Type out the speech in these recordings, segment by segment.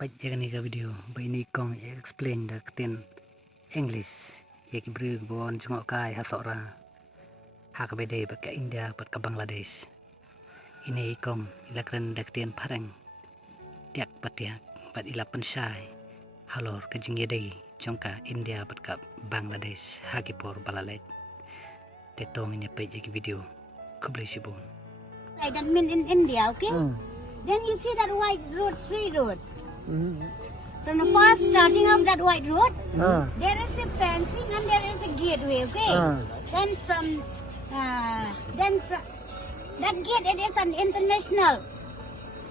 Baik jaga ni ke video, baik ni kong explain dah ketin English. Ya kibru bon jengok kai hasok ra. Hak bede bat ke India bat ke Bangladesh. Ini kong ilakran dah ketin parang. Tiak bat tiak bat ila pensai. Halor ke jengedei jongka India bat ke Bangladesh hagipor balalet. Tetong ini baik jaga video. Kublai sibun. That mean in India, okay? Then you see that white road, free road. From the first starting of that white road, there is a fencing and there is a gateway, okay? Then from that gate, it is an international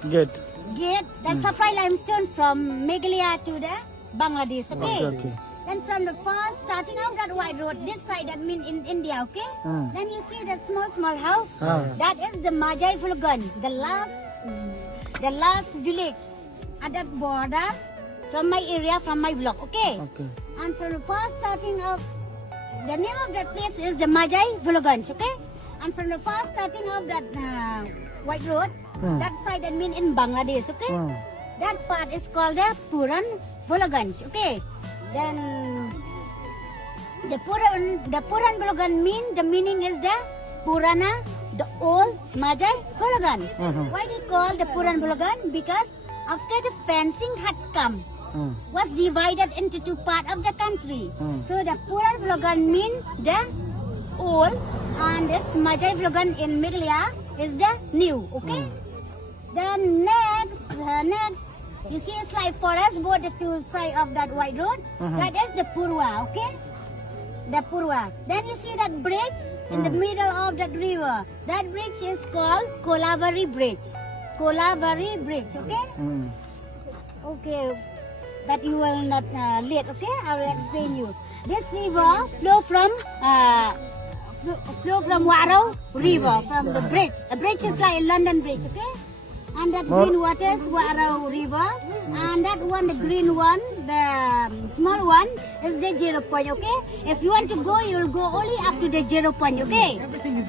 Good. gate that supply limestone from Meghalaya to the Bangladesh, okay? Okay. Then from the first starting of that white road, this side that mean in India, okay? Then you see that small house. That is the Majai Phulugan, the last village at that border from my area, from my block, okay? Okay. And from the first starting of the name of that place is the Majai Phuluganj, okay? And from the first starting of that white road, that side that mean in Bangladesh, okay? That part is called the Puran Phuluganj, okay? Then the Puran Phulugan mean the meaning is the Purana, the old Majai Phulugan. Why they call the Puran Phulugan? Because after the fencing had come, was divided into two parts of the country. So the Puran Phulugan mean the old, and this Majai Phulugan in Meghalaya is the new. Okay. Then next, you see it's like forest both the two sides of that white road. That is the Purwa. Okay. The Purwa. Then you see that bridge in the middle of that river. That bridge is called Kolavari Bridge. Kolavari Bridge. Okay. Okay. That you will not late. Okay. I will explain you. This river flow from Warrow River from the bridge. The bridge is like a London Bridge. Okay. And that green water is Warrow River, and that one, the green one, the small one, is the 0 point, okay? If you want to go, you'll go only up to the 0 point, okay? But you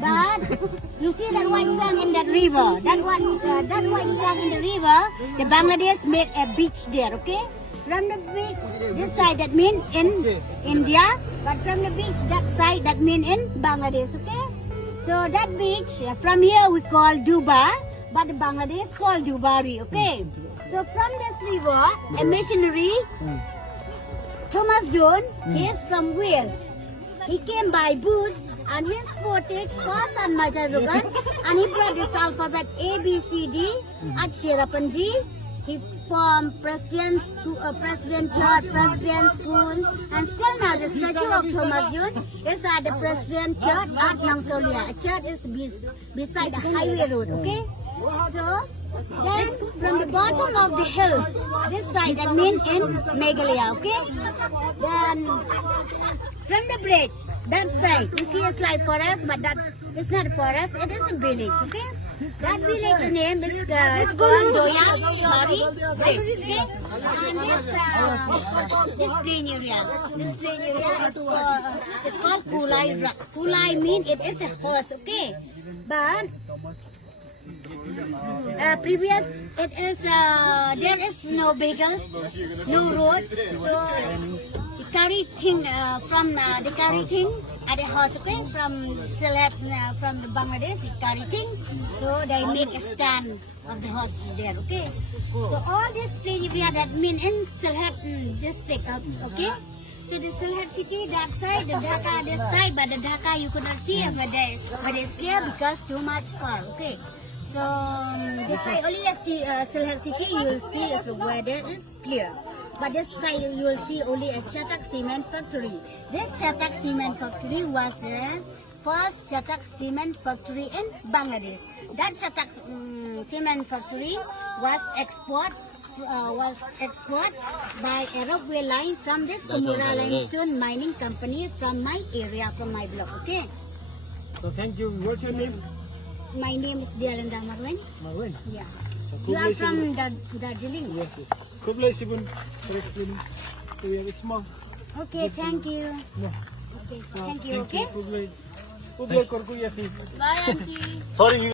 see that white flag in that river, that white flag in the river, the Bangladesh made a beach there, okay? From the beach, this side that means in India, but from the beach, that side that means in Bangladesh, okay? So that beach, from here we call Duba, but the Bangladesh called Dubari, okay? So from this river, a missionary, Thomas Jones, he is from Wales. He came by boots and his portage passed on Majai Phulugan, and he brought this alphabet A, B, C, D at Cherrapunji. He formed Presbyterian Church, Presbyterian School, and still now the statue of Thomas Jones is at the Presbyterian Church at Nangsolia. A church is beside the highway road, okay? So, then from the bottom of the hill, this side that means in Meghalaya, okay? Then from the bridge, that side, you see it's like forest, but that is not a forest, it is a village, okay? That village name is called Doya Mari Bridge, okay? And this plain area is called Pulai Rock. Pulai means it is a horse, okay? But previous it is there is no vehicles, no road, so they carry thing they carry thing at the horse, okay, from Sylhet, from the Bangladesh they carry thing, so they make a stand of the horse there, okay. So all this plain area that mean in Sylhet district, okay. So the Sylhet city that side, the Dhaka this side, but the Dhaka you could not see over there, but it's clear because too much far, okay. So this side only a Sylhet city you will see if the weather is clear. But this side you will see only a Chatak cement factory. This Chatak cement factory was the first Chatak cement factory in Bangladesh. That Chatak cement factory was export by a railway line from this Kumura limestone mining company from my area, from my block. Okay. So thank you. What's your name? My name is Diaranda Marwen. Marwen. Yeah. So You are from Darjeeling? Yes, yes. Kublai Sibun for explaining. So we have a small. Okay, thank you. No. Okay, thank you, okay? Kublai. Kublai Korku Yafi. Bye, Auntie. Sorry.